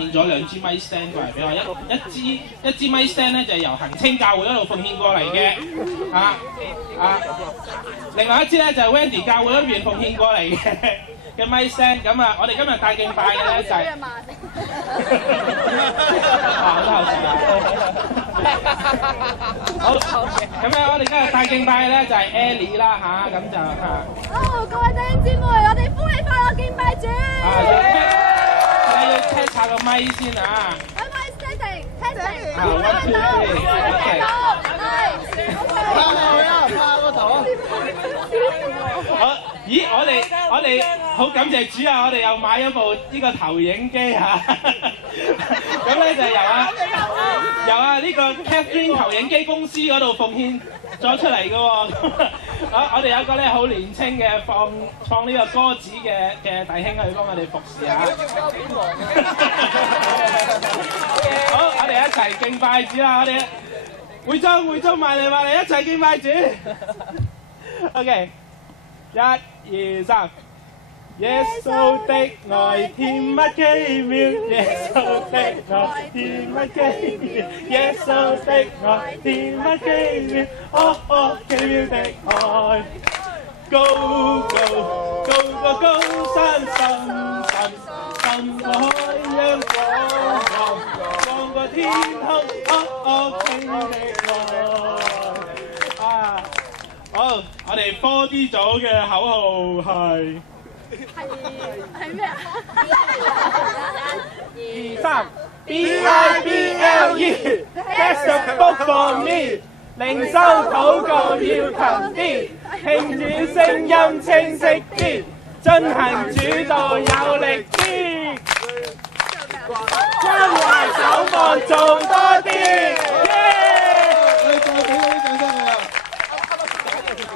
獻咗2支咪 stand 過嚟俾我，一支咪 stand 咧就係由恒清教會嗰度奉獻過嚟嘅，另外一支咧就係 Wendy 教會嗰邊奉獻過嚟嘅咪 stand， 咁啊，我哋今日帶敬拜嘅咧就係好，咁咧我哋今日帶敬拜嘅咧就係 Ellie 啦嚇，咁就各位弟兄姊妹，我哋歡喜快樂敬拜主。要 check 下個咪先啊！咪 setting，聽到，好，咦，我哋好感謝主啊！我哋又買咗部呢個投影機嚇，咁咧就由呢個 Catherine 投影機公司嗰度奉獻咗出嚟嘅喎。我哋有一個咧好年青嘅放呢個歌子嘅弟兄去幫我哋服侍嚇。好，我哋一齊敬拜主啦！我哋會眾埋嚟一齊敬拜主。OK， 1、2、3。耶穌的愛甜蜜奇妙，耶穌的愛甜蜜奇妙，耶穌的愛甜蜜奇妙，哦奇妙的愛，高過高山，深過海洋，廣過天空，奇妙的愛。好，我哋 4D 組嘅口號係。係咩啊2、3 BIBLE That's the book for me 靈修禱告要勤啲，聽主聲音清晰啲，遵行主道有力啲，關懷守望做多